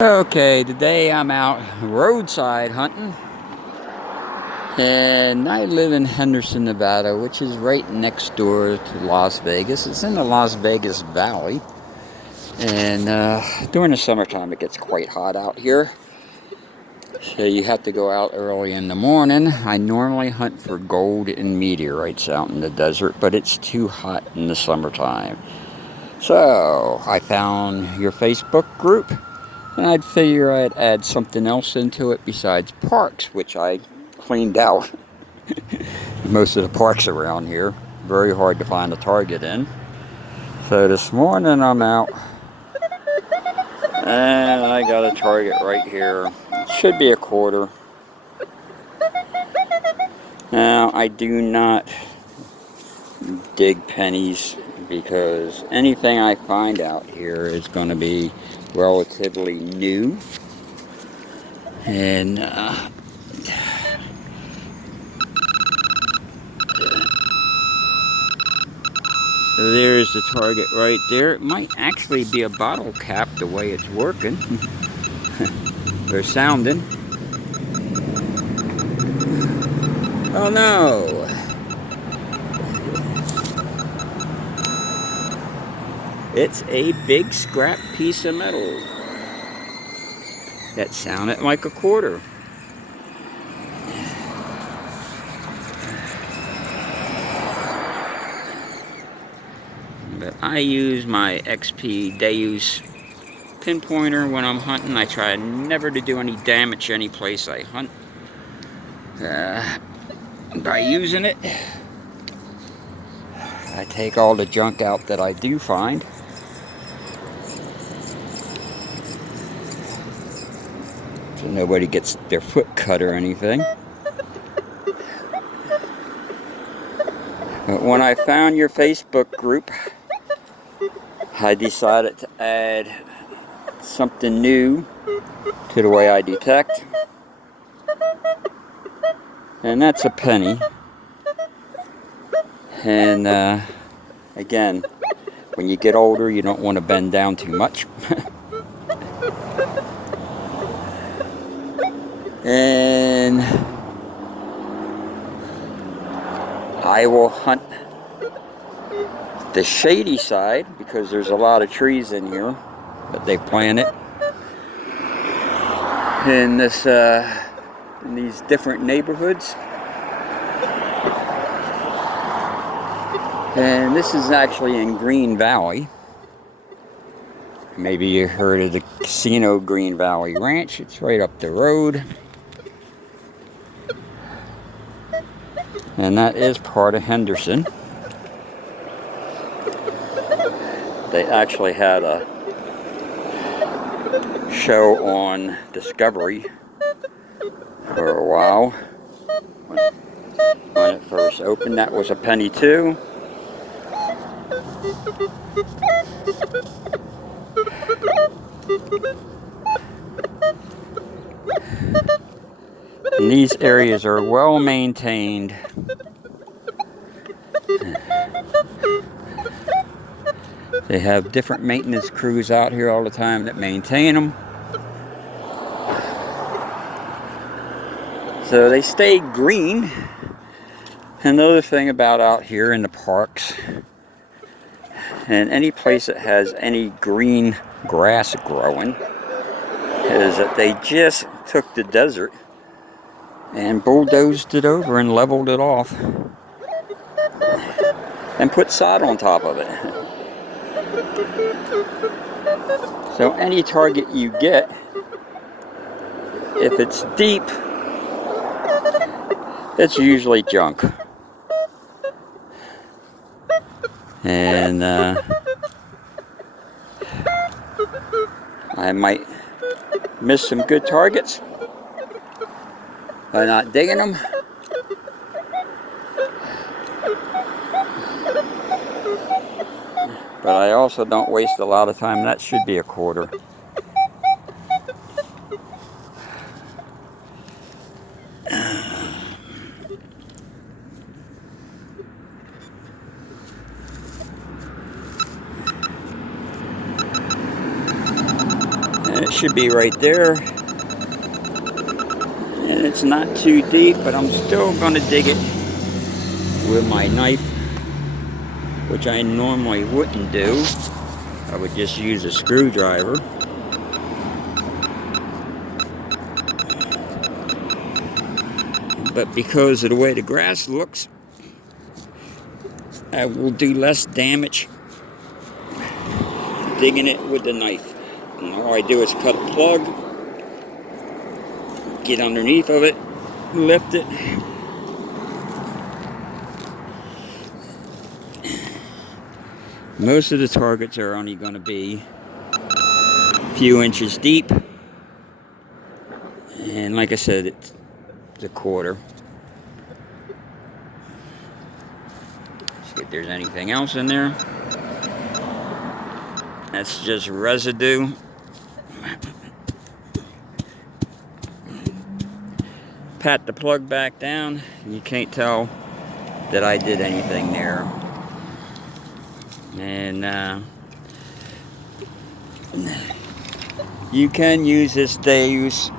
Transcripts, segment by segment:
Okay, today I'm out roadside hunting, and I live in Henderson, Nevada, which is right next door to Las Vegas. It's in the Las Vegas Valley, and during the summertime it gets quite hot out here, so you have to go out early in the morning. I normally hunt for gold and meteorites out in the desert, but it's too hot in the summertime. So I found your Facebook group, and I'd figure I'd add something else into it besides parks, which I cleaned out. Most of the parks around here, very hard to find a target in. So this morning I'm out, and I got a target right here. It should be a quarter. Now, I do not dig pennies because anything I find out here is going to be relatively new. And so there's the target right there. It might actually be a bottle cap the way it's working. They're sounding. Oh no! It's a big scrap piece of metal. That sounded like a quarter. But I use my XP Deus pinpointer when I'm hunting. I try never to do any damage any place I hunt. By using it, I take all the junk out that I do find. So nobody gets their foot cut or anything. But when I found your Facebook group, I decided to add something new to the way I detect. And that's a penny. And again, when you get older, you don't want to bend down too much. And I will hunt the shady side because there's a lot of trees in here that they planted in this in these different neighborhoods. And this is actually in Green Valley. Maybe you heard of the Casino Green Valley Ranch. It's right up the road. And that is part of Henderson. They actually had a show on Discovery for a while. When it first opened, that was a penny too. And these areas are well maintained. They have different maintenance crews out here all the time that maintain them. So they stay green. Another thing about out here in the parks, and any place that has any green grass growing, is that they just took the desert and bulldozed it over and leveled it off and put sod on top of it. So any target you get, if it's deep, it's usually junk. And I might miss some good targets by not digging them. But I also don't waste a lot of time. That should be a quarter. And it should be right there. And it's not too deep, but I'm still going to dig it with my knife, which I normally wouldn't do. I would just use a screwdriver. But because of the way the grass looks, I will do less damage digging it with the knife. And all I do is cut a plug, get underneath of it, lift it. Most of the targets are only going to be a few inches deep. And like I said, it's a quarter. See if there's anything else in there. That's just residue. Pat the plug back down. You can't tell that I did anything there. And you can use this day-use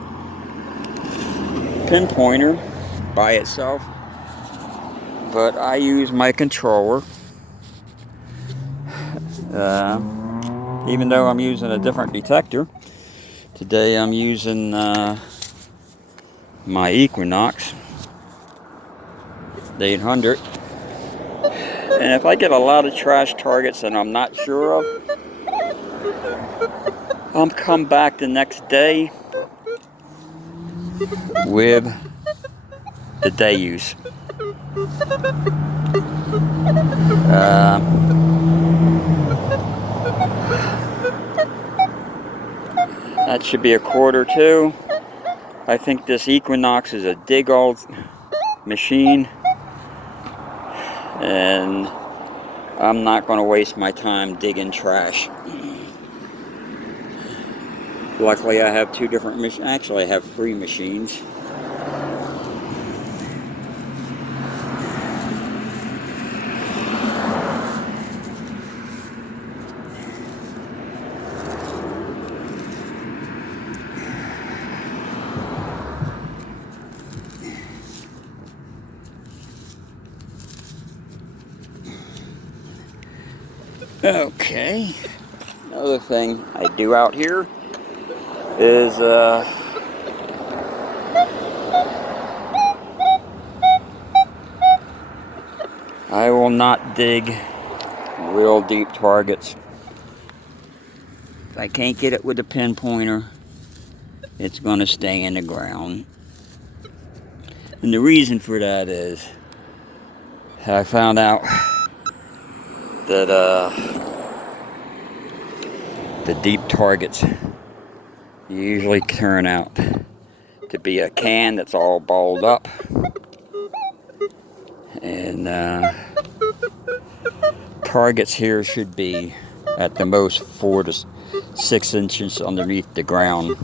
pinpointer by itself, but I use my controller. Even though I'm using a different detector, today I'm using my Equinox, the 800. And if I get a lot of trash targets that I'm not sure of, I'll come back the next day with the day use. That should be a quarter too. I think this Equinox is a dig all machine, and I'm not going to waste my time digging trash. Luckily I have two different machines. Actually I have 3 machines. Okay, another thing I do out here is I will not dig real deep targets. If I can't get it with a pinpointer, it's going to stay in the ground. And the reason for that is I found out that the deep targets usually turn out to be a can that's all balled up, and targets here should be at the most 4 to 6 inches underneath the ground.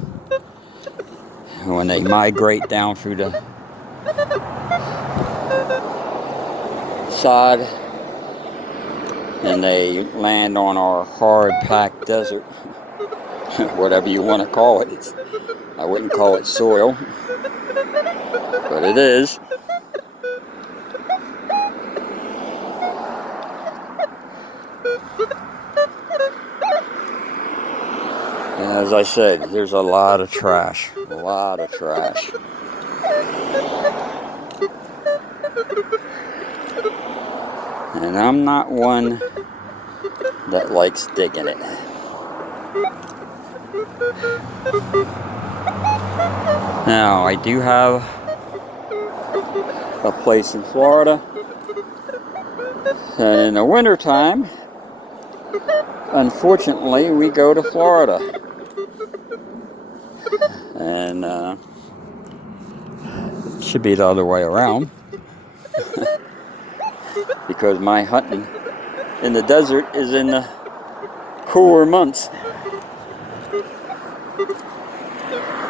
When they migrate down through the sod and they land on our hard packed desert, whatever you want to call it. I wouldn't call it soil, but it is. And as I said, there's a lot of trash. A lot of trash. And I'm not one that likes digging it. Now, I do have a place in Florida, and in the wintertime, unfortunately, we go to Florida. And it should be the other way around. Because my hunting in the desert is in the cooler months.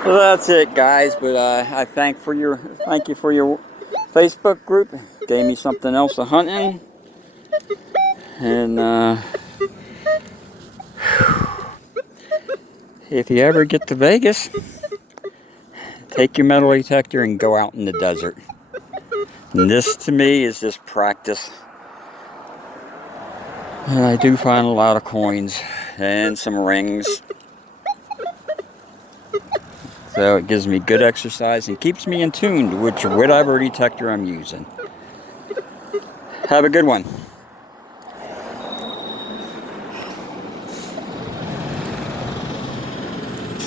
Well, that's it, guys. But I thank you for your Facebook group. Gave me something else to hunt in. And if you ever get to Vegas, take your metal detector and go out in the desert. And this, to me, is just practice. And I do find a lot of coins and some rings. So it gives me good exercise and keeps me in tune with whatever detector I'm using. Have a good one.